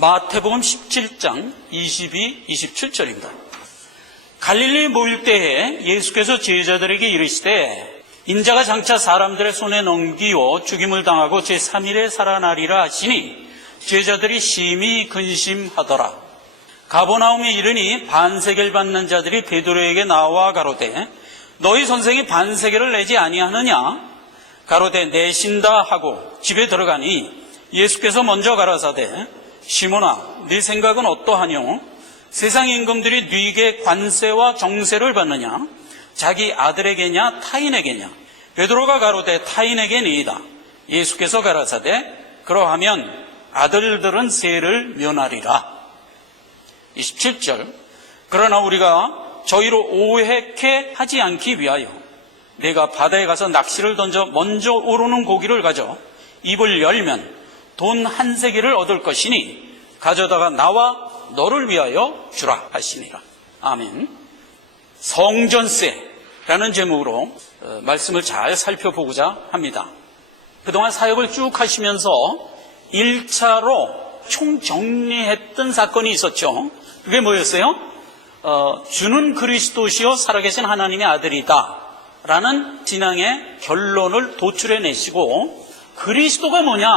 마태복음 17장 22, 27절입니다. 갈릴리에 모일 때에 예수께서 제자들에게 이르시되 인자가 장차 사람들의 손에 넘기어 죽임을 당하고 제3일에 살아나리라 하시니 제자들이 심히 근심하더라. 가버나움에 이르니 반세계를 받는 자들이 베드로에게 나와 가로되 너희 선생이 반세계를 내지 아니하느냐? 가로되 내신다 하고 집에 들어가니 예수께서 먼저 가라사대 시몬아 네 생각은 어떠하뇨? 세상 임금들이 네게 관세와 정세를 받느냐? 자기 아들에게냐 타인에게냐? 베드로가 가로되 타인에게니이다. 예수께서 가라사대 그러하면 아들들은 세를 면하리라. 27절 그러나 우리가 저희로 오해케 하지 않기 위하여 내가 바다에 가서 낚시를 던져 먼저 오르는 고기를 가져 입을 열면 돈 한 세기를 얻을 것이니 가져다가 나와 너를 위하여 주라 하시니라. 아멘. 성전세라는 제목으로 말씀을 잘 살펴보고자 합니다. 그동안 사역을 쭉 하시면서 1차로 총정리했던 사건이 있었죠. 그게 뭐였어요? 주는 그리스도시요 살아계신 하나님의 아들이다 라는 신앙의 결론을 도출해내시고 그리스도가 뭐냐?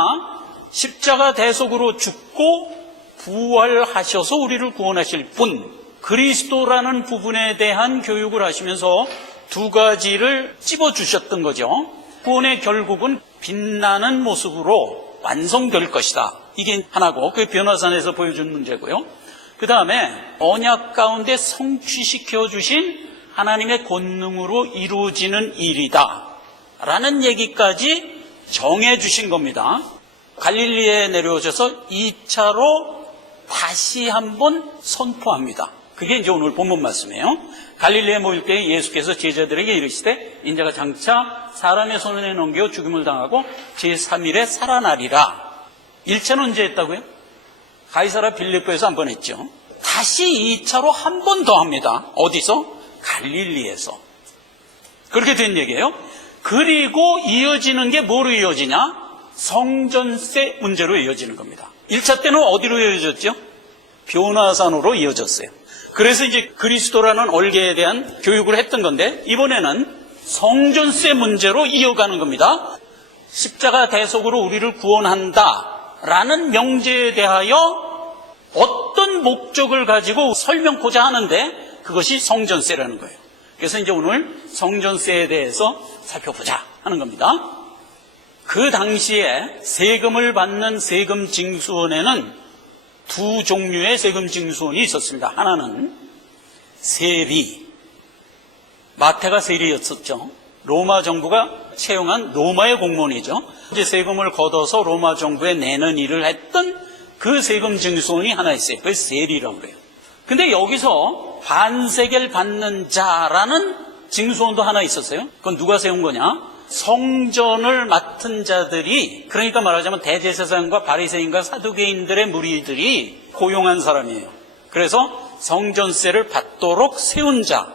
십자가 대속으로 죽고 부활하셔서 우리를 구원하실 분, 그리스도라는 부분에 대한 교육을 하시면서 두 가지를 찝어주셨던 거죠. 구원의 결국은 빛나는 모습으로 완성될 것이다. 이게 하나고 그게 변화산에서 보여준 문제고요. 그 다음에 언약 가운데 성취시켜 주신 하나님의 권능으로 이루어지는 일이다 라는 얘기까지 정해 주신 겁니다. 갈릴리에 내려오셔서 2차로 다시 한번 선포합니다. 그게 이제 오늘 본문 말씀이에요. 갈릴리에 모일 때 예수께서 제자들에게 이르시되 인자가 장차 사람의 손에 넘겨 죽임을 당하고 제3일에 살아나리라. 1차는 언제 했다고요? 가이사랴 빌립보에서 한 번 했죠. 다시 2차로 한 번 더 합니다. 어디서? 갈릴리에서. 그렇게 된 얘기예요. 그리고 이어지는 게 뭐로 이어지냐? 성전세 문제로 이어지는 겁니다. 1차 때는 어디로 이어졌죠? 변화산으로 이어졌어요. 그래서 이제 그리스도라는 얼개에 대한 교육을 했던 건데 이번에는 성전세 문제로 이어가는 겁니다. 십자가 대속으로 우리를 구원한다 라는 명제에 대하여 어떤 목적을 가지고 설명코자 하는데 그것이 성전세라는 거예요. 그래서 이제 오늘 성전세에 대해서 살펴보자 하는 겁니다. 그 당시에 세금을 받는 세금 징수원에는 두 종류의 세금 징수원이 있었습니다. 하나는 세리, 마태가 세리였었죠. 로마 정부가 채용한 로마의 공무원이죠. 이제 세금을 걷어서 로마 정부에 내는 일을 했던 그 세금 징수원이 하나 있어요. 그걸 세리라고 그래요. 근데 여기서 반세계를 받는 자라는 징수원도 하나 있었어요. 그건 누가 세운 거냐? 성전을 맡은 자들이, 그러니까 말하자면 대제사장과 바리새인과 사두개인들의 무리들이 고용한 사람이에요. 그래서 성전세를 받도록 세운 자,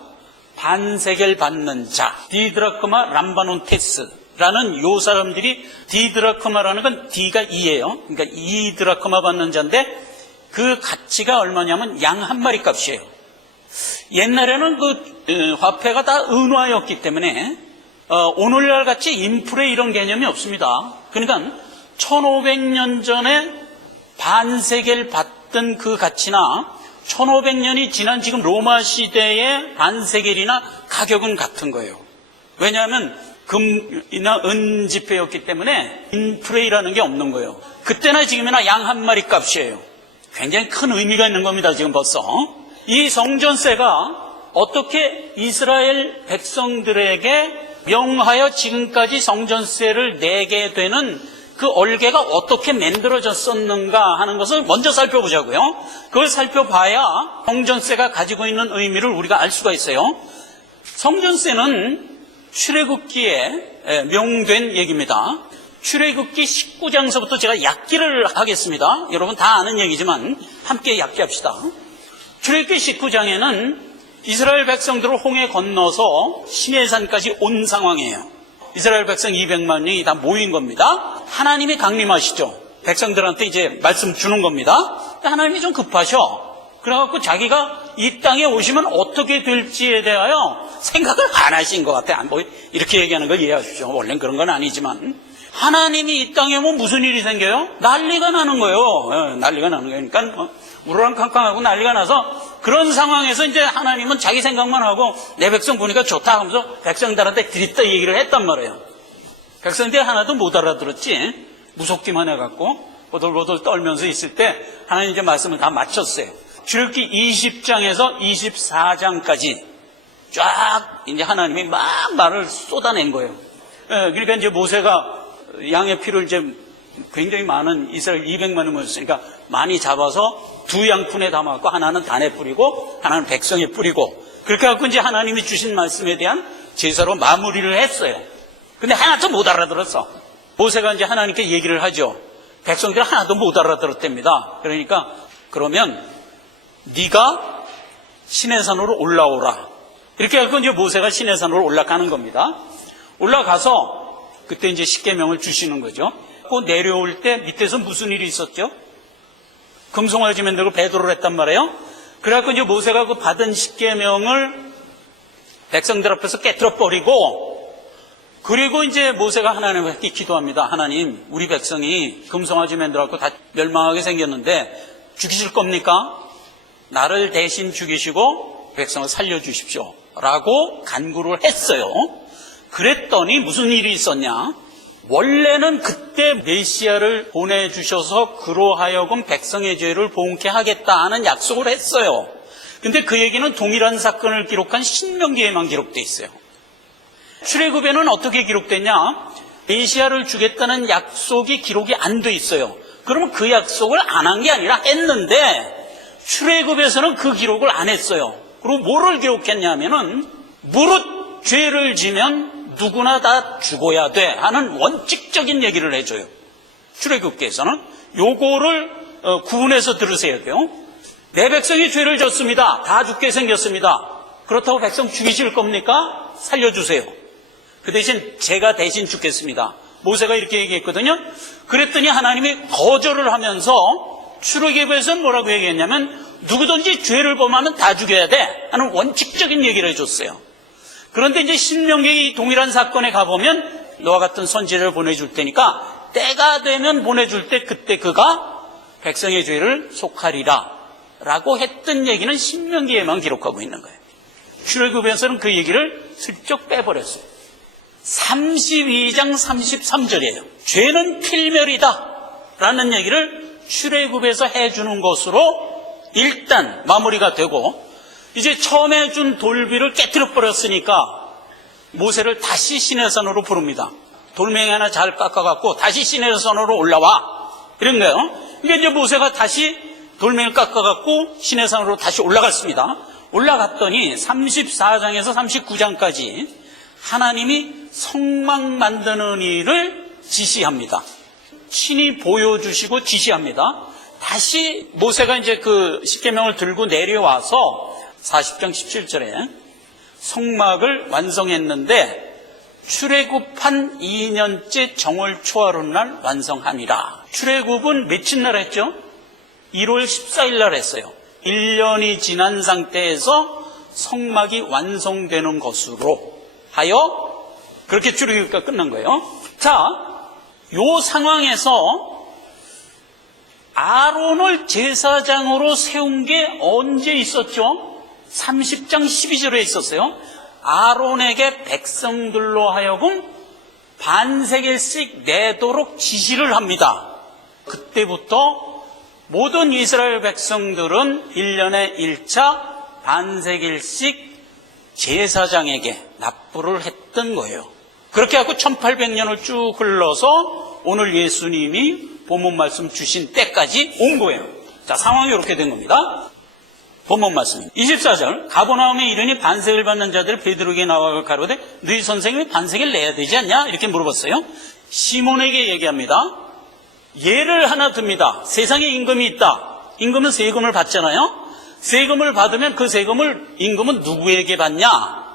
반세계를 받는 자, 디드라크마 람바논테스라는 요 사람들이, 디드라크마라는 건 D가 2예요. 그러니까 2드라크마 받는 자인데 그 가치가 얼마냐면 양 한 마리 값이에요. 옛날에는 그 화폐가 다 은화였기 때문에 오늘날 같이 인플레 이런 개념이 없습니다. 그러니까 1500년 전에 반세계를 받던 그 가치나 1500년이 지난 지금 로마 시대의 반세겔이나 가격은 같은 거예요. 왜냐하면 금이나 은 지폐였기 때문에 인플레이라는 게 없는 거예요. 그때나 지금이나 양 한 마리 값이에요. 굉장히 큰 의미가 있는 겁니다. 지금 벌써 이 성전세가 어떻게 이스라엘 백성들에게 명하여 지금까지 성전세를 내게 되는 그 얼개가 어떻게 만들어졌었는가 하는 것을 먼저 살펴보자고요. 그걸 살펴봐야 성전세가 가지고 있는 의미를 우리가 알 수가 있어요. 성전세는 출애굽기에 명된 얘기입니다. 출애굽기 19장서부터 제가 얕기를 하겠습니다. 여러분 다 아는 얘기지만 함께 얕기합시다. 출애굽기 19장에는 이스라엘 백성들을 홍해 건너서 시내산까지 온 상황이에요. 이스라엘 백성 200만이 다 모인 겁니다. 하나님이 강림하시죠. 백성들한테 이제 말씀 주는 겁니다. 하나님이 좀 급하셔. 그래갖고 자기가 이 땅에 오시면 어떻게 될지에 대하여 생각을 안 하신 것 같아. 뭐 이렇게 얘기하는 걸 이해하십시오. 원래는 그런 건 아니지만 하나님이 이 땅에 오면 무슨 일이 생겨요? 난리가 나는 거예요. 난리가 나는 거예요. 그러니까 우르랑캉캉하고 난리가 나서 그런 상황에서 이제 하나님은 자기 생각만 하고 내 백성 보니까 좋다 하면서 백성들한테 드립다 얘기를 했단 말이에요. 백성들이 하나도 못 알아들었지. 무섭기만 해갖고 보들보들 떨면서 있을 때 하나님 이제 말씀을 다 마쳤어요. 출애굽기 20장에서 24장까지 쫙 이제 하나님이 막 말을 쏟아낸 거예요. 그러니까 이제 모세가 양의 피를 이제 굉장히 많은 이스라엘 200만이 모였으니까 많이 잡아서 두 양푼에 담았고 하나는 단에 뿌리고 하나는 백성에 뿌리고 그렇게 해갖고 이제 하나님이 주신 말씀에 대한 제사로 마무리를 했어요. 근데 하나도 못 알아들었어. 모세가 이제 하나님께 얘기를 하죠. 백성들은 하나도 못 알아들었답니다. 그러니까 그러면 네가 시내산으로 올라오라. 이렇게 해서 이제 모세가 시내산으로 올라가는 겁니다. 올라가서 그때 이제 십계명을 주시는 거죠. 그 내려올 때 밑에서 무슨 일이 있었죠? 금송아지 만들고 배도를 했단 말이에요. 그래갖고 이제 모세가 그 받은 십계명을 백성들 앞에서 깨트려 버리고 그리고 이제 모세가 하나님께 기도합니다. 하나님, 우리 백성이 금송아지 만들어갖고 다 멸망하게 생겼는데 죽이실 겁니까? 나를 대신 죽이시고 백성을 살려주십시오. 라고 간구를 했어요. 그랬더니 무슨 일이 있었냐? 원래는 그때 메시아를 보내주셔서 그로 하여금 백성의 죄를 봉케 하겠다 하는 약속을 했어요. 근데 그 얘기는 동일한 사건을 기록한 신명기에만 기록되어 있어요. 출애굽에는 어떻게 기록됐냐? 메시아를 주겠다는 약속이 기록이 안 돼 있어요. 그러면 그 약속을 안 한 게 아니라 했는데 출애굽에서는 그 기록을 안 했어요. 그리고 뭐를 기록했냐면은 무릇 죄를 지면 누구나 다 죽어야 돼 하는 원칙적인 얘기를 해줘요. 출애굽기에서는 요거를 구분해서 들으셔야 돼요. 내 백성이 죄를 졌습니다. 다 죽게 생겼습니다. 그렇다고 백성 죽이실 겁니까? 살려주세요. 그 대신 제가 대신 죽겠습니다. 모세가 이렇게 얘기했거든요. 그랬더니 하나님이 거절을 하면서 출애굽에서는 뭐라고 얘기했냐면 누구든지 죄를 범하면 다 죽여야 돼 하는 원칙적인 얘기를 해줬어요. 그런데 이제 신명기 동일한 사건에 가보면 너와 같은 선지자를 보내줄 테니까 때가 되면 보내줄 때 그때 그가 백성의 죄를 속하리라 라고 했던 얘기는 신명기에만 기록하고 있는 거예요. 출애굽에서는 그 얘기를 슬쩍 빼버렸어요. 32장 33절이에요. 죄는 필멸이다 라는 얘기를 출애굽에서 해주는 것으로 일단 마무리가 되고 이제 처음에 준 돌비를 깨트려 버렸으니까 모세를 다시 시내산으로 부릅니다. 돌멩이 하나 잘 깎아갖고 다시 시내산으로 올라와 이런 거예요. 그러니까 이제 모세가 다시 돌멩이를 깎아갖고 시내산으로 다시 올라갔습니다. 올라갔더니 34장에서 39장까지 하나님이 성막 만드는 일을 지시합니다. 친히 보여주시고 지시합니다. 다시 모세가 이제 그 십계명을 들고 내려와서 40장 17절에 성막을 완성했는데 출애굽한 2년째 정월 초하룻날 완성하니라. 출애굽은 며칠 날 했죠? 1월 14일 날 했어요. 1년이 지난 상태에서 성막이 완성되는 것으로 하여 그렇게 출애굽기가 끝난 거예요. 자, 요 상황에서 아론을 제사장으로 세운 게 언제 있었죠? 30장 12절에 있었어요. 아론에게 백성들로 하여금 반세겔씩 내도록 지시를 합니다. 그때부터 모든 이스라엘 백성들은 1년에 1차 반세겔씩 제사장에게 납부를 했던 거예요. 그렇게 하고 1800년을 쭉 흘러서 오늘 예수님이 본문 말씀 주신 때까지 온 거예요. 자, 상황이 이렇게 된 겁니다. 본문 말씀 24절 가버나움에 이르니 반세를 받는 자들 베드로에게 나와 가로되 너희 선생님이 반세를 내야 되지 않냐? 이렇게 물어봤어요. 시몬에게 얘기합니다. 예를 하나 듭니다. 세상에 임금이 있다. 임금은 세금을 받잖아요. 세금을 받으면 그 세금을 임금은 누구에게 받냐?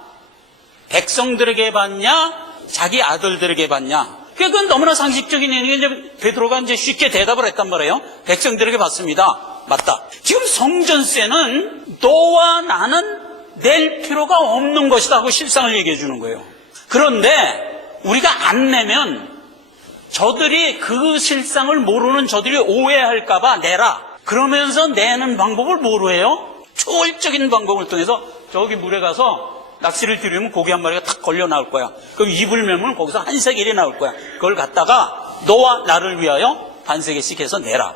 백성들에게 받냐? 자기 아들들에게 받냐? 그건 너무나 상식적인 얘기인데 베드로가 이제 쉽게 대답을 했단 말이에요. 백성들에게 받습니다. 맞다. 지금 성전세는 너와 나는 낼 필요가 없는 것이다 하고 실상을 얘기해 주는 거예요. 그런데 우리가 안 내면 저들이 그 실상을 모르는 저들이 오해할까 봐 내라. 그러면서 내는 방법을 뭐로 해요? 초월적인 방법을 통해서 저기 물에 가서 낚시를 들이면 고기 한 마리가 탁 걸려 나올 거야. 그럼 입을 매면 거기서 한 세겔이 나올 거야. 그걸 갖다가 너와 나를 위하여 반세겔씩 해서 내라.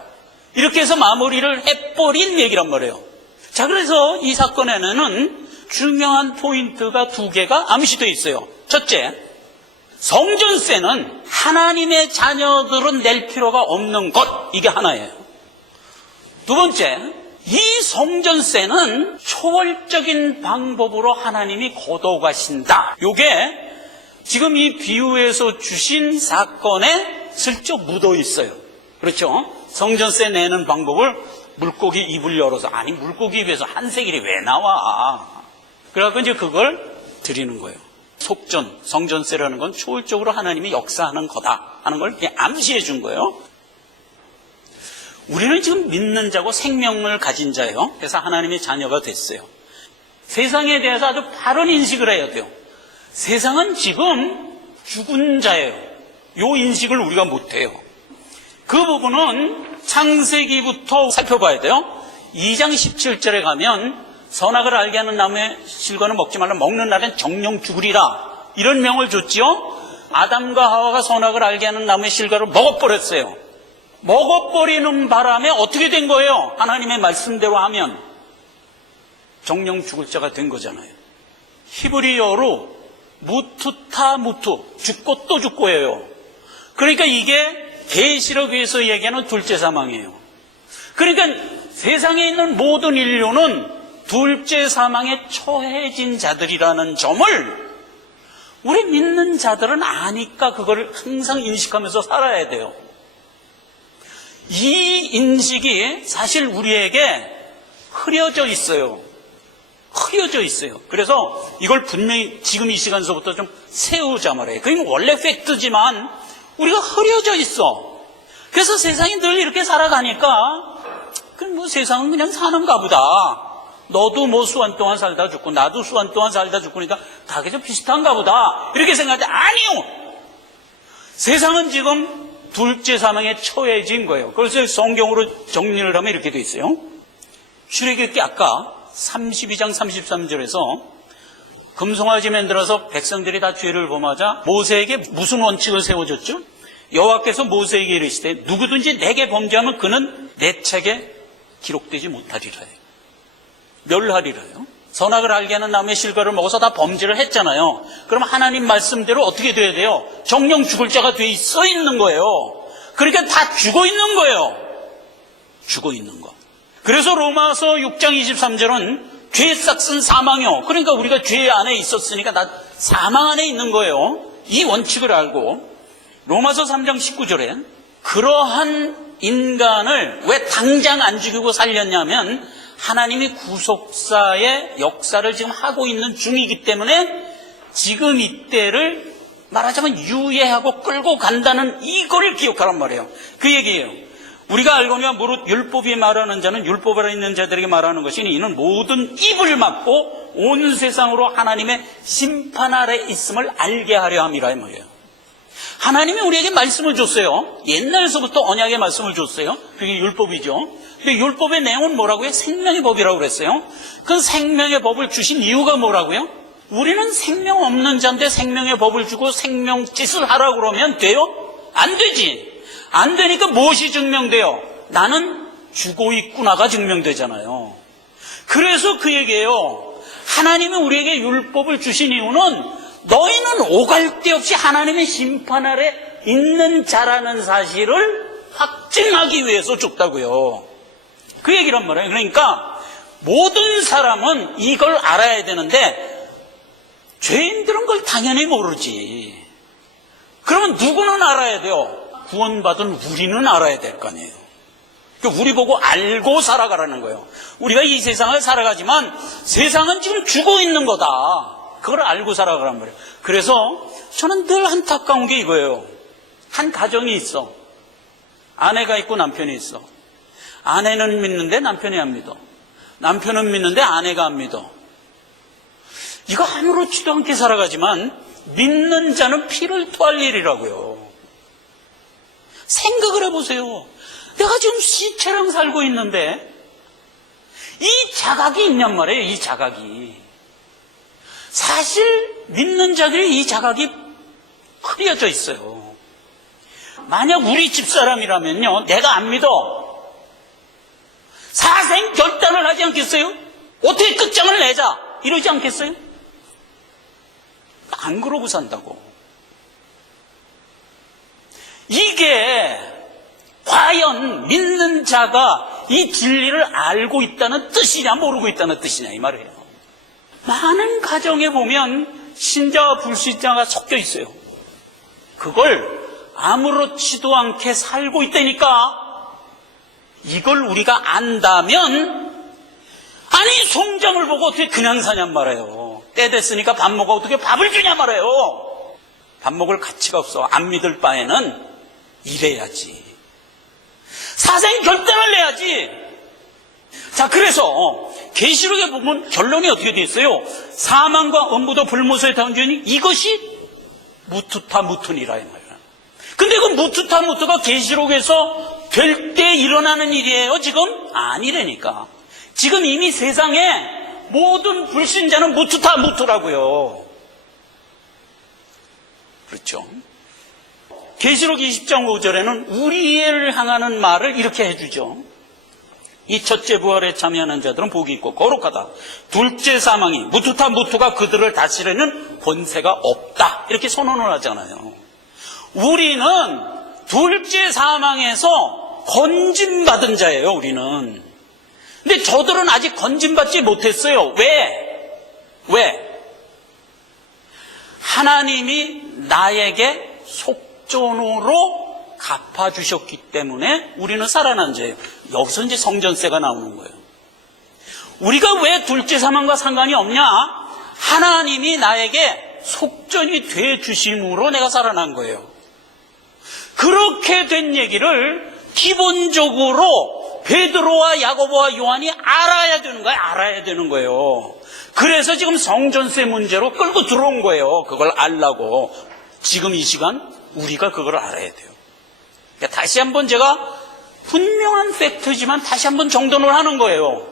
이렇게 해서 마무리를 해버린 얘기란 말이에요. 자, 그래서 이 사건에는 중요한 포인트가 두 개가 암시되어 있어요. 첫째, 성전세는 하나님의 자녀들은 낼 필요가 없는 것, 이게 하나예요. 두 번째, 이 성전세는 초월적인 방법으로 하나님이 걷어가신다. 이게 지금 이 비유에서 주신 사건에 슬쩍 묻어 있어요. 그렇죠? 성전세 내는 방법을 물고기 입을 열어서, 아니 물고기 입에서 한 세겔이 왜 나와? 그래갖고 이제 그걸 드리는 거예요. 속전, 성전세라는 건 초월적으로 하나님이 역사하는 거다 하는 걸 그냥 암시해 준 거예요. 우리는 지금 믿는 자고 생명을 가진 자예요. 그래서 하나님의 자녀가 됐어요. 세상에 대해서 아주 바른 인식을 해야 돼요. 세상은 지금 죽은 자예요. 이 인식을 우리가 못해요. 그 부분은 창세기부터 살펴봐야 돼요. 2장 17절에 가면 선악을 알게 하는 나무의 실과는 먹지 말라. 먹는 날엔 정령 죽으리라. 이런 명을 줬지요. 아담과 하와가 선악을 알게 하는 나무의 실과를 먹어버렸어요. 먹어버리는 바람에 어떻게 된 거예요? 하나님의 말씀대로 하면 정령 죽을 자가 된 거잖아요. 히브리어로 무투타 무투, 죽고 또 죽고예요. 그러니까 이게 계시록에서 얘기하는 둘째 사망이에요. 그러니까 세상에 있는 모든 인류는 둘째 사망에 처해진 자들이라는 점을 우리 믿는 자들은 아니까 그걸 항상 인식하면서 살아야 돼요. 이 인식이 사실 우리에게 흐려져 있어요. 흐려져 있어요. 그래서 이걸 분명히 지금 이 시간서부터 좀 세우자 말이에요. 그게 원래 팩트지만 우리가 흐려져 있어. 그래서 세상이 늘 이렇게 살아가니까 그럼 뭐 세상은 그냥 사는가 보다. 너도 뭐 수한 동안 살다 죽고 나도 수한 동안 살다 죽고니까 다 그저 비슷한가 보다. 이렇게 생각하는데 아니요. 세상은 지금 둘째 사망에 처해진 거예요. 그래서 성경으로 정리를 하면 이렇게 돼 있어요. 출애굽기 아까 32장 33절에서 금송아지 만들어서 백성들이 다 죄를 범하자 모세에게 무슨 원칙을 세워줬죠? 여호와께서 모세에게 이르시되 누구든지 내게 범죄하면 그는 내 책에 기록되지 못하리라 해요. 멸하리라요. 선악을 알게 하는 나무의 실과를 먹어서 다 범죄를 했잖아요. 그럼 하나님 말씀대로 어떻게 돼야 돼요? 정령 죽을 자가 돼 써 있는 거예요. 그러니까 다 죽어 있는 거예요. 죽어 있는 거. 그래서 로마서 6장 23절은 죄 싹슨 사망이요. 그러니까 우리가 죄 안에 있었으니까 다 사망 안에 있는 거예요. 이 원칙을 알고 로마서 3장 19절에 그러한 인간을 왜 당장 안 죽이고 살렸냐면 하나님이 구속사의 역사를 지금 하고 있는 중이기 때문에 지금 이때를 말하자면 유예하고 끌고 간다는 이거를 기억하란 말이에요. 그 얘기예요. 우리가 알거니와 무릇 율법이 말하는 자는 율법 아래 있는 자들에게 말하는 것이니 이는 모든 입을 막고 온 세상으로 하나님의 심판 아래 있음을 알게 하려 함이라 이 말이에요. 하나님이 우리에게 말씀을 줬어요. 옛날서부터 언약의 말씀을 줬어요. 그게 율법이죠. 근데 율법의 내용은 뭐라고요? 생명의 법이라고 그랬어요. 그 생명의 법을 주신 이유가 뭐라고요? 우리는 생명 없는 자인데 생명의 법을 주고 생명 짓을 하라고 그러면 돼요? 안 되지. 안 되니까 무엇이 증명돼요? 나는 죽어 있구나가 증명되잖아요. 그래서 그 얘기예요. 하나님이 우리에게 율법을 주신 이유는 너희는 오갈 데 없이 하나님의 심판 아래 있는 자라는 사실을 확증하기 위해서 줬다고요. 그 얘기란 말이에요. 그러니까 모든 사람은 이걸 알아야 되는데 죄인들은 그걸 당연히 모르지. 그러면 누구는 알아야 돼요? 구원받은 우리는 알아야 될 거 아니에요. 우리 보고 알고 살아가라는 거예요. 우리가 이 세상을 살아가지만 세상은 지금 죽어 있는 거다. 그걸 알고 살아가란 말이에요. 그래서 저는 늘 안타까운 게 이거예요. 한 가정이 있어. 아내가 있고 남편이 있어. 아내는 믿는데 남편이 안 믿어. 남편은 믿는데 아내가 안 믿어. 이거 아무렇지도 않게 살아가지만 믿는 자는 피를 토할 일이라고요. 생각을 해보세요. 내가 지금 시체랑 살고 있는데 이 자각이 있냔 말이에요. 이 자각이. 사실 믿는 자들이 이 자각이 흐려져 있어요. 만약 우리 집사람이라면요, 내가 안 믿어. 사생 결단을 하지 않겠어요? 어떻게 끝장을 내자 이러지 않겠어요? 안 그러고 산다고. 이게 과연 믿는 자가 이 진리를 알고 있다는 뜻이냐 모르고 있다는 뜻이냐 이 말이에요. 많은 가정에 보면 신자와 불신자가 섞여 있어요. 그걸 아무렇지도 않게 살고 있다니까. 이걸 우리가 안다면, 아니 송장을 보고 어떻게 그냥 사냔 말이에요. 때 됐으니까 밥 먹어 어떻게 밥을 주냐 말이에요. 밥 먹을 가치가 없어. 안 믿을 바에는 이래야지. 사생 결단을 내야지. 자, 그래서 계시록에 보면 결론이 어떻게 돼 있어요? 사망과 엄부도 불모서에 다운 죄니 이것이 무투타 무투니라 이 말이에요. 근데 그 무투타 무투가 계시록에서 될 때 일어나는 일이에요 지금? 아니라니까. 지금 이미 세상에 모든 불신자는 무투타 무투라고요. 그렇죠? 계시록 20장 5절에는 우리를 향하는 말을 이렇게 해주죠. 이 첫째 부활에 참여하는 자들은 복이 있고 거룩하다. 둘째 사망이 무투타 무투가 그들을 다스리는 권세가 없다. 이렇게 선언을 하잖아요. 우리는 둘째 사망에서 건진받은 자예요. 우리는. 근데 저들은 아직 건진받지 못했어요. 왜? 하나님이 나에게 속전으로 갚아주셨기 때문에 우리는 살아난 자예요. 여기서 이제 성전세가 나오는 거예요. 우리가 왜 둘째 사망과 상관이 없냐? 하나님이 나에게 속전이 돼 주심으로 내가 살아난 거예요. 그렇게 된 얘기를 기본적으로 베드로와 야고보와 요한이 알아야 되는 거예요. 그래서 지금 성전세 문제로 끌고 들어온 거예요. 그걸 알라고. 지금 이 시간 우리가 그걸 알아야 돼요. 그러니까 다시 한번 제가 분명한 팩트지만 다시 한번 정돈을 하는 거예요.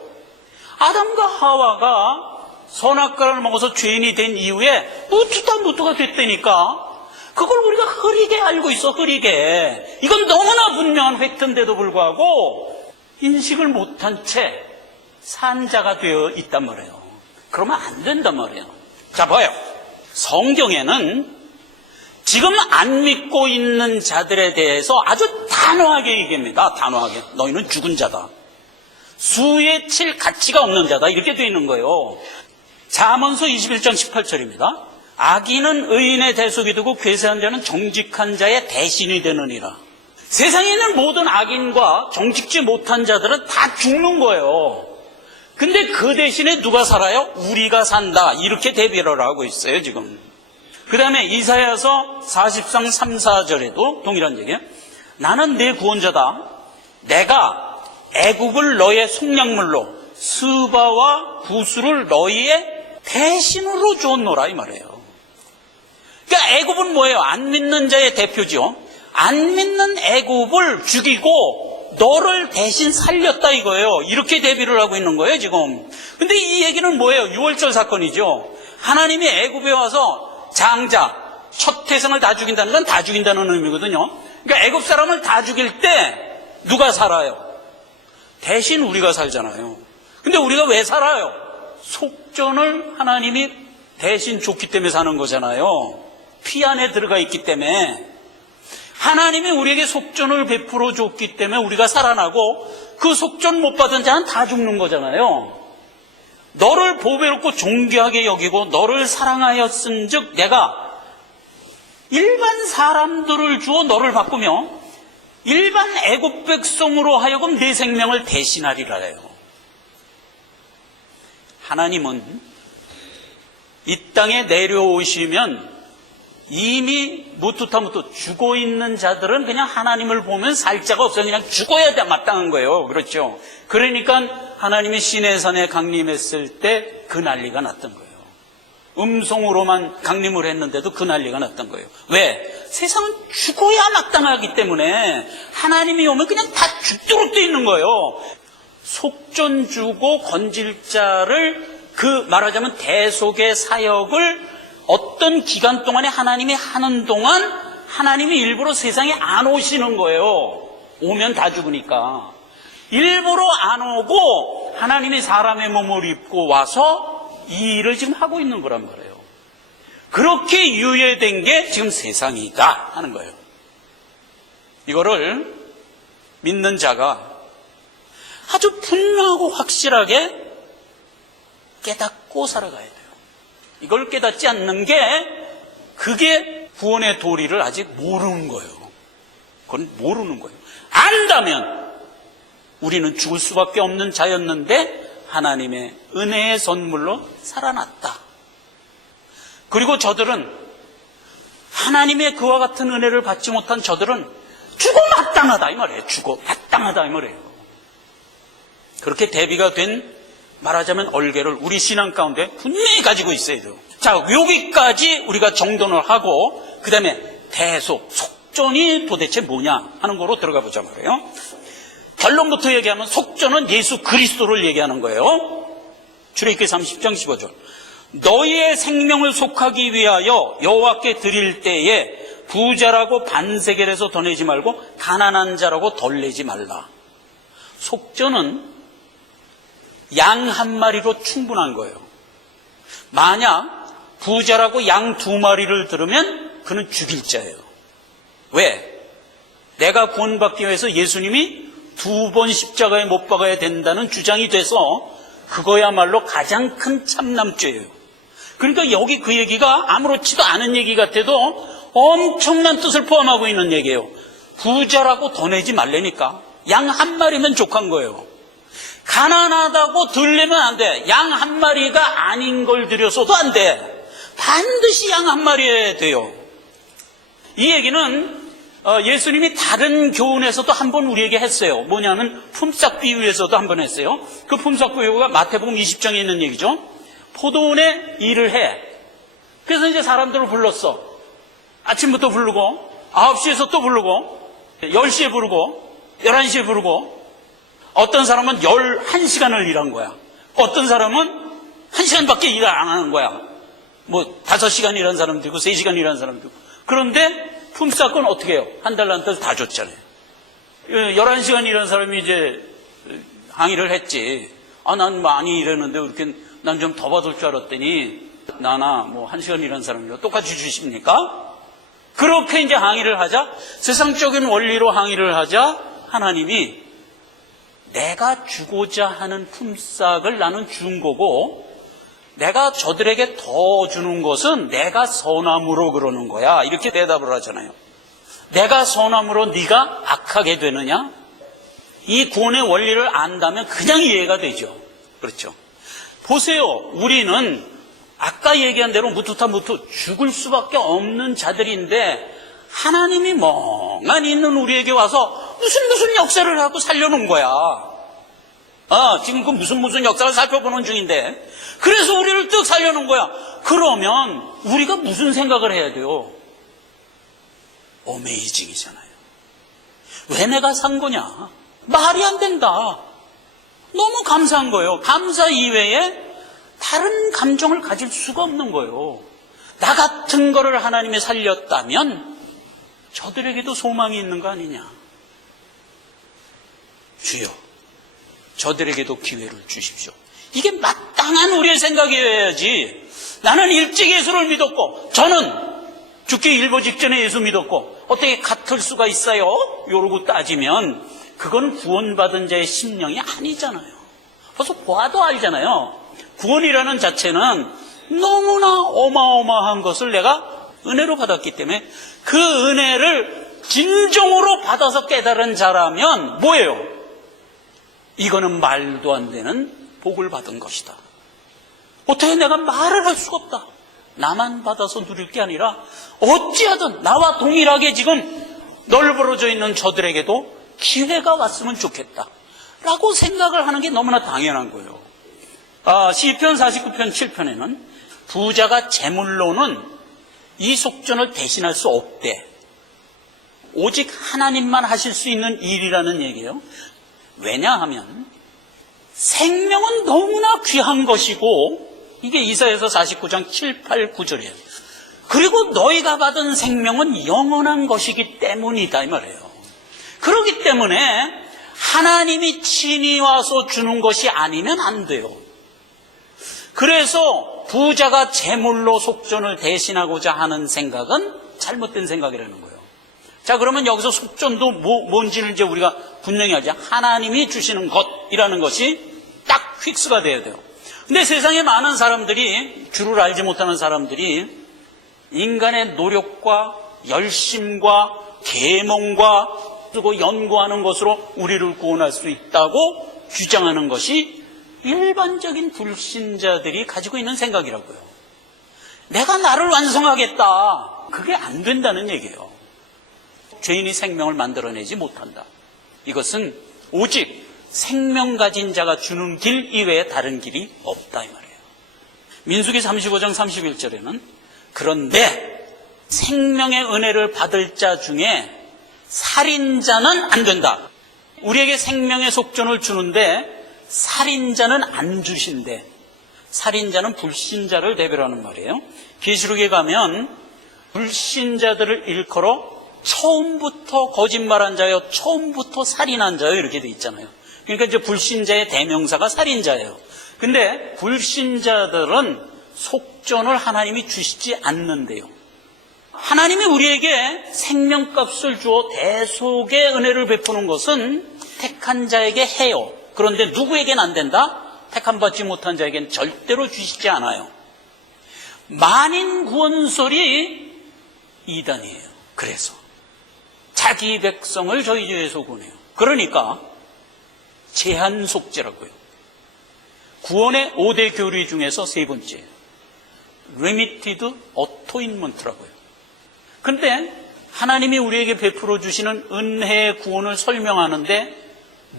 아담과 하와가 선악과를 먹어서 죄인이 된 이후에 무투가 됐다니까. 그걸 우리가 흐리게 알고 있어. 흐리게. 이건 너무나 분명한 팩트인데도 불구하고 인식을 못한 채 산자가 되어 있단 말이에요. 그러면 안 된단 말이에요. 자, 봐요. 성경에는 지금 안 믿고 있는 자들에 대해서 아주 단호하게 얘기합니다. 단호하게. 너희는 죽은 자다. 수에 칠 가치가 없는 자다. 이렇게 되어 있는 거예요. 잠언서 21장 18절입니다. 악인은 의인의 대속이 되고 괴세한 자는 정직한 자의 대신이 되느니라. 세상에 있는 모든 악인과 정직지 못한 자들은 다 죽는 거예요. 근데 그 대신에 누가 살아요? 우리가 산다. 이렇게 대비를 하고 있어요 지금. 그 다음에 이사야서 40장 3, 4절에도 동일한 얘기예요. 나는 내 구원자다. 내가 애국을 너의 속량물로 스바와 구스를 너희의 대신으로 주었노라 이 말이에요. 그러니까 애굽은 뭐예요? 안 믿는 자의 대표죠. 안 믿는 애굽을 죽이고 너를 대신 살렸다 이거예요. 이렇게 대비를 하고 있는 거예요 지금. 근데 이 얘기는 뭐예요? 6월절 사건이죠. 하나님이 애굽에 와서 장자, 첫 태생을 다 죽인다는 건 다 죽인다는 의미거든요. 그러니까 애굽 사람을 다 죽일 때 누가 살아요? 대신 우리가 살잖아요. 근데 우리가 왜 살아요? 속전을 하나님이 대신 줬기 때문에 사는 거잖아요. 피 안에 들어가 있기 때문에. 하나님이 우리에게 속전을 베풀어 줬기 때문에 우리가 살아나고, 그 속전 못 받은 자는 다 죽는 거잖아요. 너를 보배롭고 존귀하게 여기고 너를 사랑하였은즉 내가 일반 사람들을 주어 너를 바꾸며 일반 애굽 백성으로 하여금 내 생명을 대신하리라 해요. 하나님은 이 땅에 내려오시면 이미 무투타무투 죽어 있는 자들은 그냥 하나님을 보면 살 자가 없어요. 그냥 죽어야 마땅한 거예요. 그렇죠? 그러니까 하나님이 시내산에 강림했을 때 그 난리가 났던 거예요. 음성으로만 강림을 했는데도 그 난리가 났던 거예요. 왜? 세상은 죽어야 마땅하기 때문에 하나님이 오면 그냥 다 죽도록 돼 있는 거예요. 속전 주고 건질 자를, 그 말하자면 대속의 사역을 어떤 기간 동안에 하나님이 하는 동안 하나님이 일부러 세상에 안 오시는 거예요. 오면 다 죽으니까. 일부러 안 오고 하나님이 사람의 몸을 입고 와서 이 일을 지금 하고 있는 거란 말이에요. 그렇게 유예된 게 지금 세상이다 하는 거예요. 이거를 믿는 자가 아주 분명하고 확실하게 깨닫고 살아가야 돼요. 이걸 깨닫지 않는 게, 그게 구원의 도리를 아직 모르는 거예요. 그건 모르는 거예요. 안다면 우리는 죽을 수밖에 없는 자였는데 하나님의 은혜의 선물로 살아났다. 그리고 저들은, 하나님의 그와 같은 은혜를 받지 못한 저들은 죽어 마땅하다 이 말이에요. 죽어 마땅하다 이 말이에요. 그렇게 대비가 된, 말하자면 얼개를 우리 신앙 가운데 분명히 가지고 있어야 돼요. 자, 여기까지 우리가 정돈을 하고 그 다음에 대속, 속전이 도대체 뭐냐 하는 거로 들어가 보자 말이에요. 결론부터 얘기하면 속전은 예수 그리스도를 얘기하는 거예요. 출애굽기 30장 15절. 너희의 생명을 속하기 위하여 여호와께 드릴 때에 부자라고 반세겔에서 더 내지 말고 가난한 자라고 덜 내지 말라. 속전은 양 한 마리로 충분한 거예요. 만약 부자라고 양 2마리를 들으면 그는 죽일 자예요. 왜? 내가 구원받기 위해서 예수님이 2번 십자가에 못 박아야 된다는 주장이 돼서 그거야말로 가장 큰 참남죄예요. 그러니까 여기 그 얘기가 아무렇지도 않은 얘기 같아도 엄청난 뜻을 포함하고 있는 얘기예요. 부자라고 더 내지 말라니까. 양 한 마리면 족한 거예요. 가난하다고 들려면 안 돼. 양 한 마리가 아닌 걸 들여서도 안 돼. 반드시 양 한 마리여야 돼요. 이 얘기는 예수님이 다른 교훈에서도 한 번 우리에게 했어요. 뭐냐면 품삯 비유에서도 한 번 했어요. 그 품삯 비유가 마태복음 20장에 있는 얘기죠. 포도원에 일을 해. 그래서 이제 사람들을 불렀어. 아침부터 부르고 9시에서 또 부르고 10시에 부르고 11시에 부르고, 어떤 사람은 11시간을 일한 거야. 어떤 사람은 1시간밖에 일을 안 하는 거야. 뭐 5시간 일한 사람도 있고 3시간 일한 사람도 있고. 그런데 품삯은 어떻게 해요? 한 달란트 다 줬잖아요. 11시간 일한 사람이 이제 항의를 했지. 난 많이 일했는데 이렇게 난 좀 더 받을 줄 알았더니 나나 뭐 1시간 일한 사람이랑 똑같이 주십니까? 그렇게 이제 항의를 하자, 세상적인 원리로 항의를 하자, 하나님이 내가 주고자 하는 품삯을 나는 준 거고, 내가 저들에게 더 주는 것은 내가 선함으로 그러는 거야. 이렇게 대답을 하잖아요. 내가 선함으로 네가 악하게 되느냐? 이 구원의 원리를 안다면 그냥 이해가 되죠. 그렇죠. 보세요. 우리는 아까 얘기한 대로 무투타무투 죽을 수밖에 없는 자들인데 하나님이 멍하니 있는 우리에게 와서 무슨 역사를 하고 살려놓은 거야. 지금 그 무슨 역사를 살펴보는 중인데, 그래서 우리를 뜩 살려놓은 거야. 그러면 우리가 무슨 생각을 해야 돼요? 어메이징이잖아요. 왜 내가 산 거냐? 말이 안 된다. 너무 감사한 거예요. 감사 이외에 다른 감정을 가질 수가 없는 거예요. 나 같은 거를 하나님이 살렸다면 저들에게도 소망이 있는 거 아니냐? 주여, 저들에게도 기회를 주십시오. 이게 마땅한 우리의 생각이어야지. 나는 일찍 예수를 믿었고, 저는 죽기 일보 직전에 예수 믿었고, 어떻게 같을 수가 있어요? 이러고 따지면 그건 구원받은 자의 심령이 아니잖아요. 벌써 봐도 알잖아요. 구원이라는 자체는 너무나 어마어마한 것을 내가 은혜로 받았기 때문에 그 은혜를 진정으로 받아서 깨달은 자라면 뭐예요? 이거는 말도 안 되는 복을 받은 것이다. 어떻게 내가 말을 할 수가 없다. 나만 받아서 누릴 게 아니라 어찌하든 나와 동일하게 지금 널브러져 있는 저들에게도 기회가 왔으면 좋겠다 라고 생각을 하는 게 너무나 당연한 거예요. 시편 49편 7편에는 부자가 재물로는 이 속전을 대신할 수 없대. 오직 하나님만 하실 수 있는 일이라는 얘기예요. 왜냐하면 생명은 너무나 귀한 것이고, 이게 이사야서 49장 7, 8, 9절이에요. 그리고 너희가 받은 생명은 영원한 것이기 때문이다 이 말이에요. 그렇기 때문에 하나님이 친히 와서 주는 것이 아니면 안 돼요. 그래서 부자가 재물로 속전을 대신하고자 하는 생각은 잘못된 생각이라는 거예요. 자, 그러면 여기서 속전도 뭔지를 이제 우리가 분명히 알자. 하나님이 주시는 것이라는 것이 딱 픽스가 돼야 돼요. 근데 세상에 많은 사람들이, 주를 알지 못하는 사람들이 인간의 노력과 열심과 계몽과 그리고 연구하는 것으로 우리를 구원할 수 있다고 주장하는 것이 일반적인 불신자들이 가지고 있는 생각이라고요. 내가 나를 완성하겠다. 그게 안 된다는 얘기예요. 죄인이 생명을 만들어내지 못한다. 이것은 오직 생명 가진 자가 주는 길 이외에 다른 길이 없다 이 말이에요. 민수기 35장 31절에는 그런데 생명의 은혜를 받을 자 중에 살인자는 안 된다. 우리에게 생명의 속전을 주는데 살인자는 안 주신대. 살인자는 불신자를 대표하는 말이에요. 계시록에 가면 불신자들을 일컬어 처음부터 거짓말한 자요, 처음부터 살인한 자요 이렇게 돼 있잖아요. 그러니까 이제 불신자의 대명사가 살인자예요. 근데 불신자들은 속전을 하나님이 주시지 않는데요. 하나님이 우리에게 생명값을 주어 대속의 은혜를 베푸는 것은 택한 자에게 해요. 그런데 누구에겐 안 된다? 택함 받지 못한 자에겐 절대로 주시지 않아요. 만인 구원설이 이단이에요. 그래서 자기 백성을 저희 죄에서 구원해요. 그러니까 제한 속죄라고요. 구원의 5대 교리 중에서 세 번째, Limited Atonement라고요. 그런데 하나님이 우리에게 베풀어 주시는 은혜의 구원을 설명하는데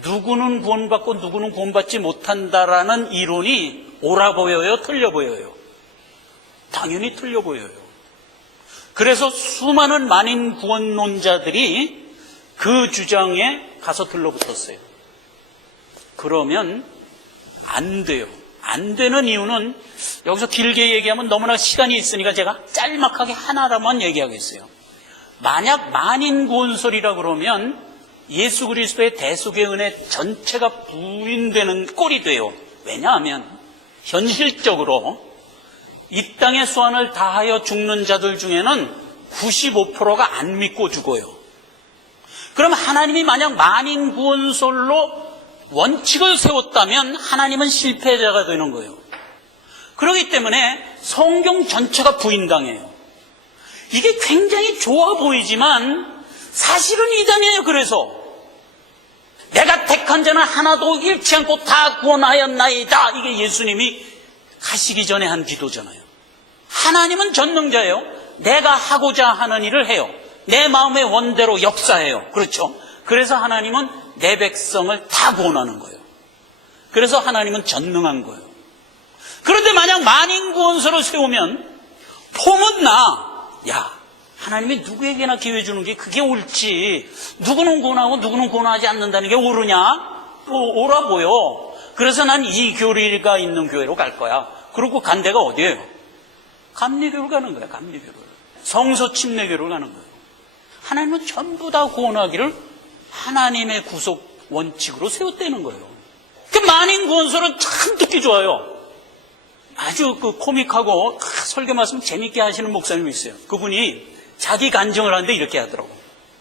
누구는 구원받고 누구는 구원받지 못한다라는 이론이 옳아 보여요? 틀려 보여요? 당연히 틀려 보여요. 그래서 수많은 만인 구원론자들이 그 주장에 가서 들러붙었어요. 그러면 안 돼요. 안 되는 이유는 여기서 길게 얘기하면 너무나 시간이 있으니까 제가 짤막하게 하나라만 얘기하겠어요. 만약 만인 구원설이라 그러면 예수 그리스도의 대속의 은혜 전체가 부인되는 꼴이 돼요. 왜냐하면 현실적으로 이 땅의 수완을 다하여 죽는 자들 중에는 95%가 안 믿고 죽어요. 그럼 하나님이 만약 만인 구원설로 원칙을 세웠다면 하나님은 실패자가 되는 거예요. 그렇기 때문에 성경 전체가 부인당해요. 이게 굉장히 좋아 보이지만 사실은 이단이에요. 그래서 내가 택한 자는 하나도 잃지 않고 다 구원하였나이다. 이게 예수님이 가시기 전에 한 기도잖아요. 하나님은 전능자예요. 내가 하고자 하는 일을 해요. 내 마음의 원대로 역사해요. 그렇죠? 그래서 하나님은 내 백성을 다 구원하는 거예요. 그래서 하나님은 전능한 거예요. 그런데 만약 만인 구원설을 세우면 포문나, 야, 하나님이 누구에게나 기회 주는 게 그게 옳지. 누구는 구원하고 누구는 구원하지 않는다는 게 옳으냐? 또 옳아 보여. 그래서 난 이 교리가 있는 교회로 갈 거야. 그리고 간 데가 어디예요? 감리교로 가는 거야. 감리교로. 성서 침례교로 가는 거예요. 하나님은 전부 다 구원하기를 하나님의 구속 원칙으로 세웠다는 거예요. 그 만인 구원설은 참 듣기 좋아요. 아주 그 코믹하고 설교 말씀 재밌게 하시는 목사님이 있어요. 그분이 자기 간증을 하는데 이렇게 하더라고.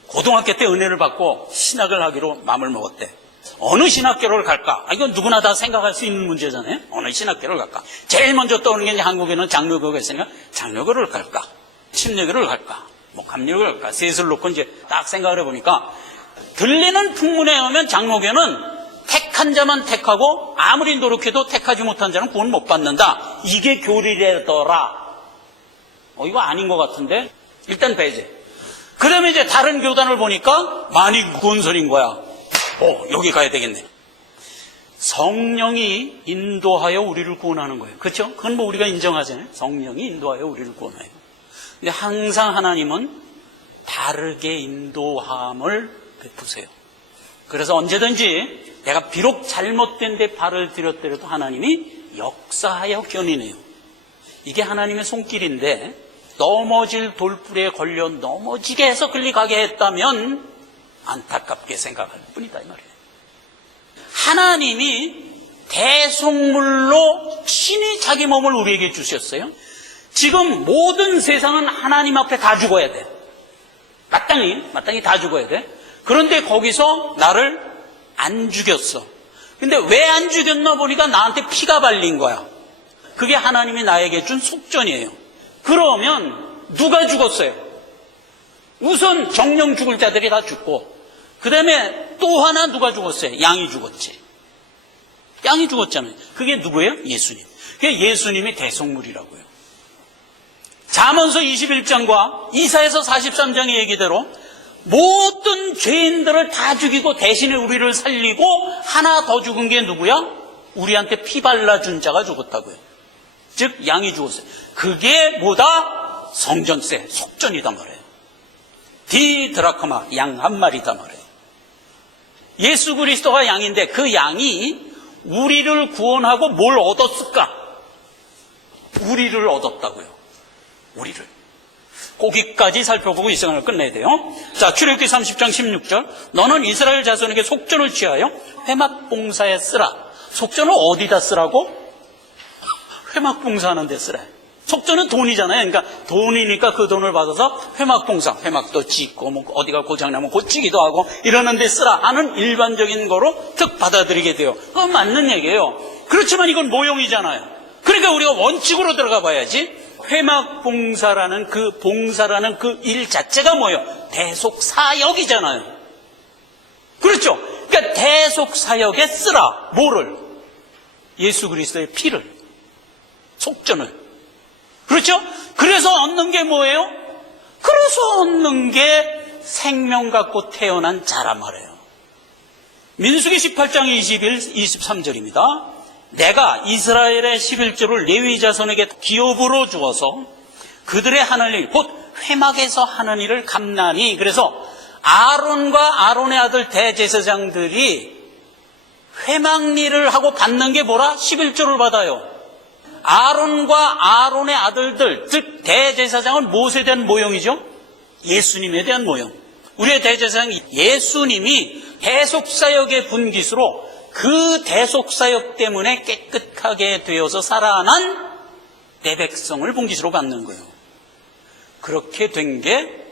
고등학교 때 은혜를 받고 신학을 하기로 마음을 먹었대. 어느 신학교를 갈까? 이건 누구나 다 생각할 수 있는 문제잖아요. 어느 신학교를 갈까? 제일 먼저 떠오르는 게 이제 한국에는 장로교가 있으니까 장로교를 갈까? 침례교를 갈까? 뭐 감리교를 갈까? 셋을 놓고 이제 딱 생각을 해보니까 들리는 풍문에 의하면 장로교는 택한 자만 택하고 아무리 노력해도 택하지 못한 자는 구원 못 받는다. 이게 교리래더라. 이거 아닌 것 같은데 일단 배제. 그 다음에 이제 다른 교단을 보니까 많이 무거운 소리인 거야. 여기 가야 되겠네. 성령이 인도하여 우리를 구원하는 거예요. 그렇죠? 그건 뭐 우리가 인정하잖아요. 성령이 인도하여 우리를 구원해요. 근데 항상 하나님은 다르게 인도함을 베푸세요. 그래서 언제든지 내가 비록 잘못된 데 발을 들였더라도 하나님이 역사하여 견인해요. 이게 하나님의 손길인데 넘어질 돌불에 걸려 넘어지게 해서 끌리가게 했다면 안타깝게 생각할 뿐이다 이 말이에요. 하나님이 대속물로 친히 자기 몸을 우리에게 주셨어요. 지금 모든 세상은 하나님 앞에 다 죽어야 돼. 마땅히 다 죽어야 돼. 그런데 거기서 나를 안 죽였어. 근데 왜 안 죽였나 보니까 나한테 피가 발린 거야. 그게 하나님이 나에게 준 속전이에요. 그러면 누가 죽었어요? 우선 정령 죽을 자들이 다 죽고, 그 다음에 또 하나 누가 죽었어요? 양이 죽었지. 양이 죽었잖아요. 그게 누구예요? 예수님. 그게 예수님이 대속물이라고요. 잠언서 21장과 이사야서 43장의 얘기대로 모든 죄인들을 다 죽이고 대신에 우리를 살리고 하나 더 죽은 게 누구야? 우리한테 피 발라준 자가 죽었다고요. 즉 양이 죽었어요. 그게 뭐다? 성전세, 속전이다 말이에요. 디드라크마, 양 한 마리다 말이에요. 예수 그리스도가 양인데 그 양이 우리를 구원하고 뭘 얻었을까? 우리를 얻었다고요. 우리를. 거기까지 살펴보고 이 시간을 끝내야 돼요. 자, 출애굽기 30장 16절. 너는 이스라엘 자손에게 속전을 취하여 회막봉사에 쓰라. 속전을 어디다 쓰라고? 회막봉사하는 데 쓰라. 속전은 돈이잖아요. 그러니까 돈이니까 그 돈을 받아서 회막봉사, 회막도 짓고 뭐 어디가 고장나면 고치기도 하고 이러는 데 쓰라 하는 일반적인 거로 특 받아들이게 돼요. 그건 맞는 얘기예요. 그렇지만 이건 모형이잖아요. 그러니까 우리가 원칙으로 들어가 봐야지. 회막봉사라는 그 일 자체가 뭐예요? 대속사역이잖아요. 그렇죠? 그러니까 대속사역에 쓰라. 뭐를? 예수 그리스도의 피를, 속전을. 그렇죠? 그래서 얻는 게 뭐예요? 그래서 얻는 게 생명 갖고 태어난 자란 말이에요. 민수기 18장 21, 23절입니다. 내가 이스라엘의 11조를 레위 자손에게 기업으로 주어서 그들의 하는 일, 곧 회막에서 하는 일을 감나니. 그래서 아론과 아론의 아들 대제사장들이 회막 일을 하고 받는 게 뭐라? 11조를 받아요. 아론과 아론의 아들들, 즉 대제사장은 무엇에 대한 모형이죠? 예수님에 대한 모형. 우리의 대제사장 예수님이 대속사역의 분깃으로 그 대속사역 때문에 깨끗하게 되어서 살아난 내 백성을 분깃으로 받는 거예요. 그렇게 된 게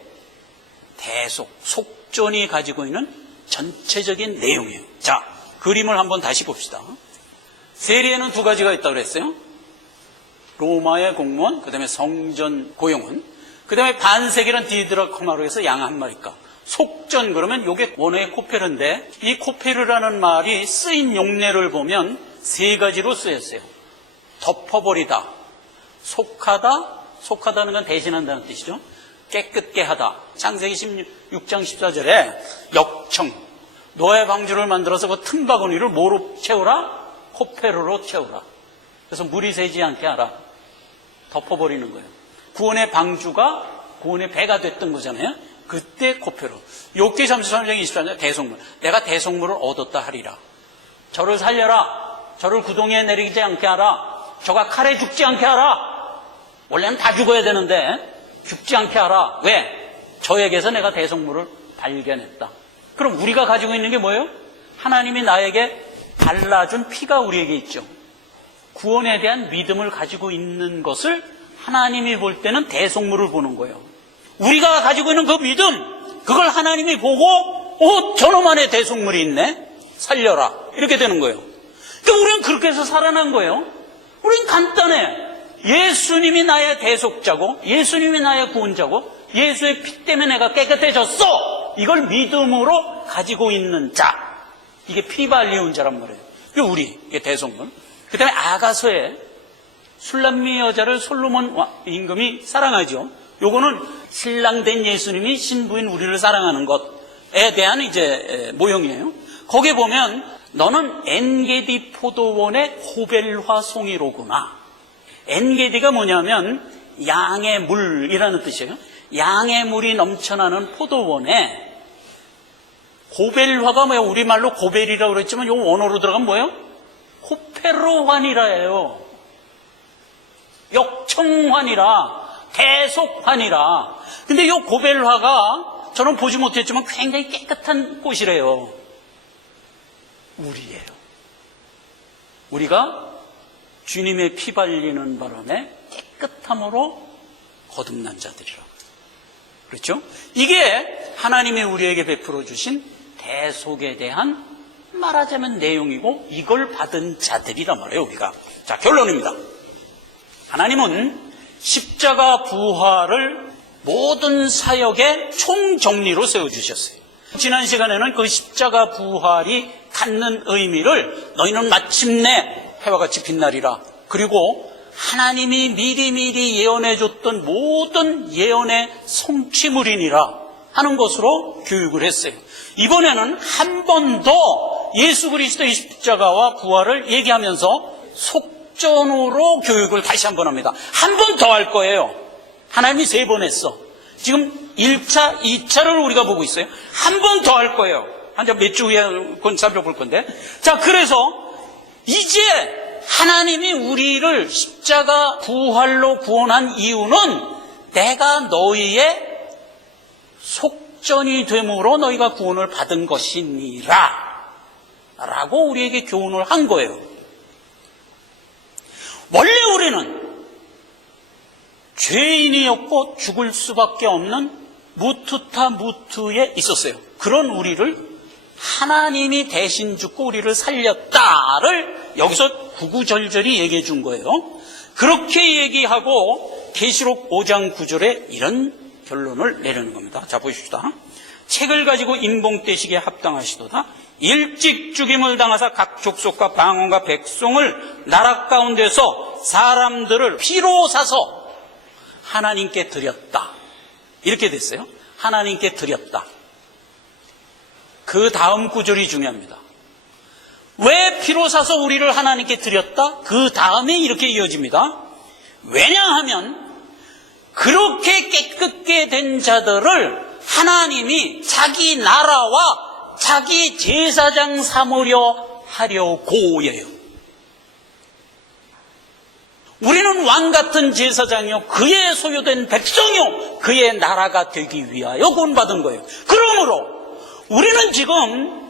속전이 가지고 있는 전체적인 내용이에요. 자, 그림을 한번 다시 봅시다. 세리에는 두 가지가 있다고 그랬어요. 로마의 공무원, 그 다음에 성전 고용원, 그 다음에 반세기란 디드라크마로 해서 양 한 마리값. 속전 그러면 이게 원어의 코페르인데 이 코페르라는 말이 쓰인 용례를 보면 세 가지로 쓰였어요. 덮어버리다, 속하다는 건 대신한다는 뜻이죠. 깨끗게 하다. 창세기 16장 14절에 역청, 노예 방주를 만들어서 그 틈바구니를 뭐로 채우라? 코페르로 채우라. 그래서 물이 새지 않게 하라. 덮어버리는 거예요. 구원의 방주가 구원의 배가 됐던 거잖아요. 그때 코페르. 욥기 33장 24절 대속물. 내가 대속물을 얻었다 하리라. 저를 살려라. 저를 구덩이에 내리지 않게 하라. 저가 칼에 죽지 않게 하라. 원래는 다 죽어야 되는데 죽지 않게 하라. 왜? 저에게서 내가 대속물을 발견했다. 그럼 우리가 가지고 있는 게 뭐예요? 하나님이 나에게 발라준 피가 우리에게 있죠. 구원에 대한 믿음을 가지고 있는 것을 하나님이 볼 때는 대속물을 보는 거예요. 우리가 가지고 있는 그 믿음, 그걸 하나님이 보고 저놈 안에 대속물이 있네? 살려라. 이렇게 되는 거예요. 그러니까 우리는 그렇게 해서 살아난 거예요. 우리는 간단해. 예수님이 나의 대속자고 예수님이 나의 구원자고 예수의 피 때문에 내가 깨끗해졌어. 이걸 믿음으로 가지고 있는 자. 이게 피 발리운 자란 말이에요. 이게 우리, 이게 대속물. 그 다음에 아가서에 술람미 여자를 솔로몬 임금이 사랑하죠. 요거는 신랑된 예수님이 신부인 우리를 사랑하는 것에 대한 이제 모형이에요. 거기에 보면 너는 엔게디 포도원의 호벨화 송이로구나. 엔게디가 뭐냐면 양의 물이라는 뜻이에요. 양의 물이 넘쳐나는 포도원에 고벨화가 뭐예요? 우리말로 고벨이라고 그랬지만 요 원어로 들어가면 뭐예요? 호페로환이라예요. 역청환이라, 대속환이라. 근데 요 고벨화가 저는 보지 못했지만 굉장히 깨끗한 꽃이래요. 우리예요. 우리가 주님의 피 발리는 바람에 깨끗함으로 거듭난 자들이라고. 그렇죠? 이게 하나님이 우리에게 베풀어 주신 대속에 대한 말하자면 내용이고 이걸 받은 자들이란 말이에요, 우리가. 자, 결론입니다. 하나님은 십자가 부활을 모든 사역의 총정리로 세워주셨어요. 지난 시간에는 그 십자가 부활이 갖는 의미를 너희는 마침내 해와 같이 빛나리라. 그리고 하나님이 미리미리 예언해줬던 모든 예언의 성취물이니라 하는 것으로 교육을 했어요. 이번에는 한 번 더 예수 그리스도의 십자가와 부활을 얘기하면서 속전으로 교육을 다시 한 번 합니다. 한 번 더 할 거예요. 하나님이 3번 했어. 지금 1차, 2차를 우리가 보고 있어요. 한 번 더 할 거예요. 한 몇 주 후에 그건 살펴볼 건데. 자, 그래서 이제 하나님이 우리를 십자가 부활로 구원한 이유는 내가 너희의 속전이 됨으로 너희가 구원을 받은 것이니라 라고 우리에게 교훈을 한 거예요. 원래 우리는 죄인이었고 죽을 수밖에 없는 무투타 무투에 있었어요. 그런 우리를 하나님이 대신 죽고 우리를 살렸다를 여기서 구구절절히 얘기해 준 거예요. 그렇게 얘기하고 계시록 5장 9절에 이런 결론을 내리는 겁니다. 자, 보십시다. 책을 가지고 인봉떼시기에 합당하시도다. 일찍 죽임을 당하사 각 족속과 방언과 백성을 나라 가운데서 사람들을 피로 사서 하나님께 드렸다. 이렇게 됐어요. 하나님께 드렸다. 그 다음 구절이 중요합니다. 왜 피로 사서 우리를 하나님께 드렸다? 그 다음에 이렇게 이어집니다. 왜냐하면 그렇게 깨끗게 된 자들을 하나님이 자기 나라와 자기 제사장 삼으려 하려고예요. 우리는 왕 같은 제사장이요, 그의 소유된 백성이요, 그의 나라가 되기 위하여 구원받은 거예요. 그러므로 우리는 지금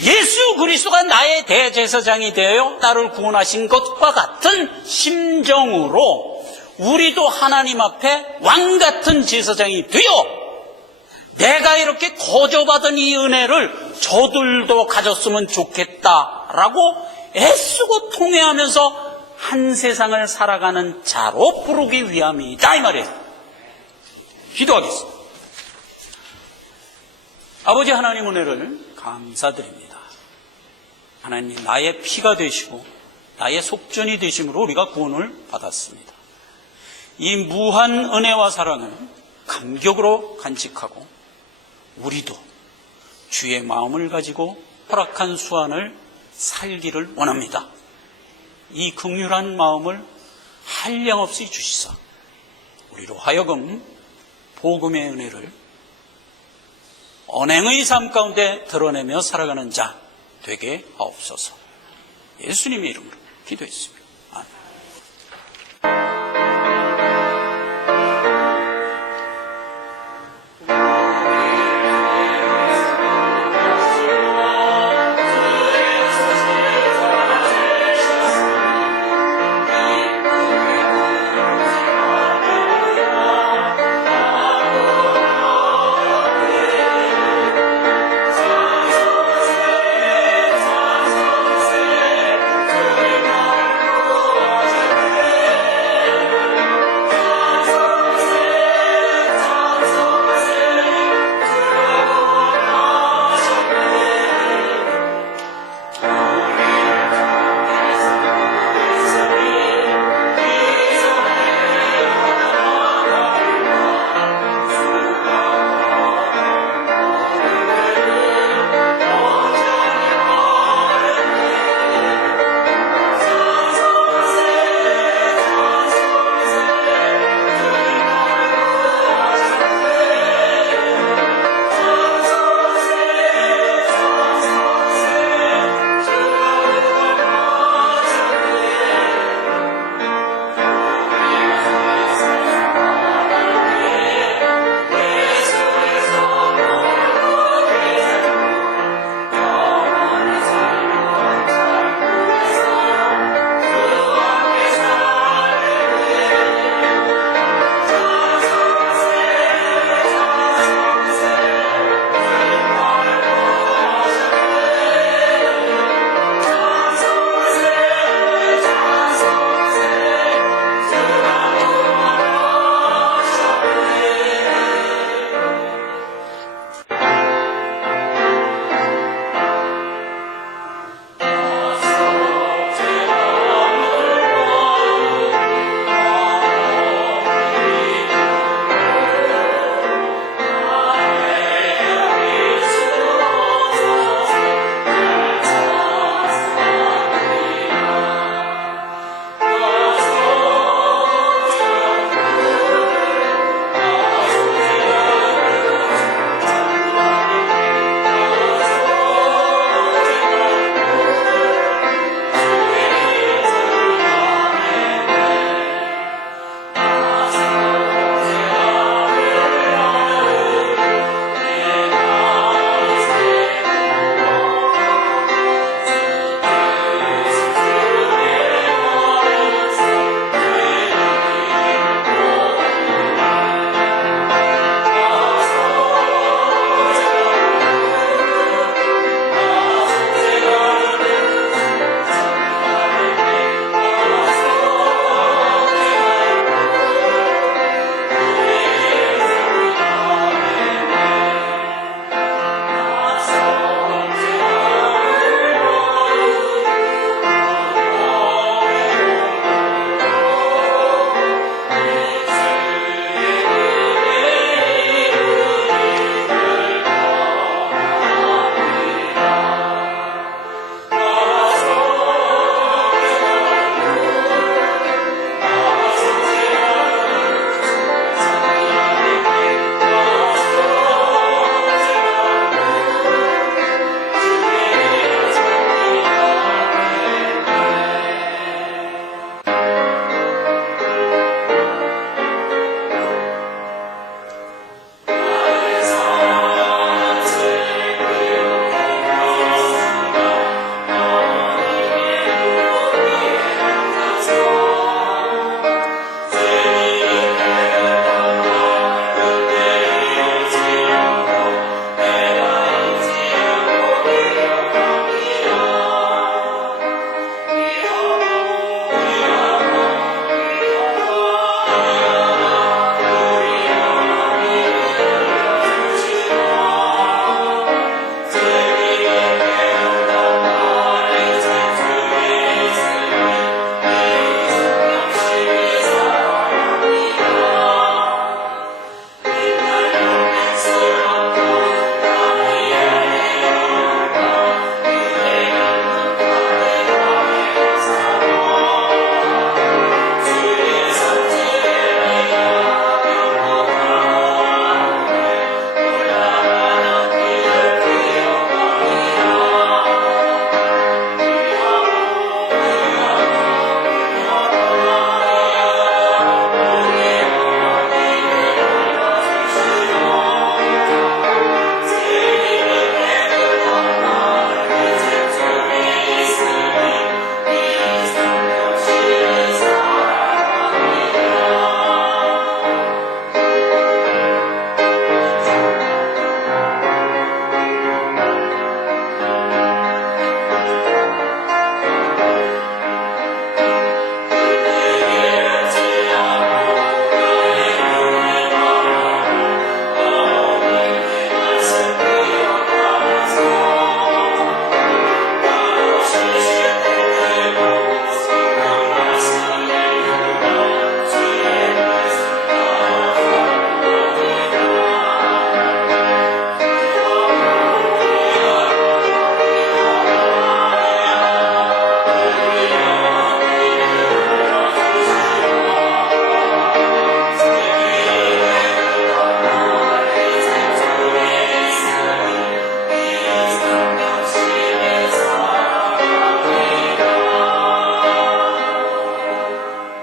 예수 그리스도가 나의 대제사장이 되어 나를 구원하신 것과 같은 심정으로 우리도 하나님 앞에 왕 같은 제사장이 되어 내가 이렇게 거저받은 이 은혜를 저들도 가졌으면 좋겠다라고 애쓰고 통회하면서 한 세상을 살아가는 자로 부르기 위함이다, 이 말이에요. 기도하겠습니다. 아버지 하나님 은혜를 감사드립니다. 하나님, 나의 피가 되시고 나의 속전이 되심으로 우리가 구원을 받았습니다. 이 무한 은혜와 사랑을 감격으로 간직하고 우리도 주의 마음을 가지고 허락한 수완을 살기를 원합니다. 이 긍휼한 마음을 한량없이 주시사 우리로 하여금 복음의 은혜를 언행의 삶 가운데 드러내며 살아가는 자 되게 하옵소서. 예수님의 이름으로 기도했습니다. 아멘.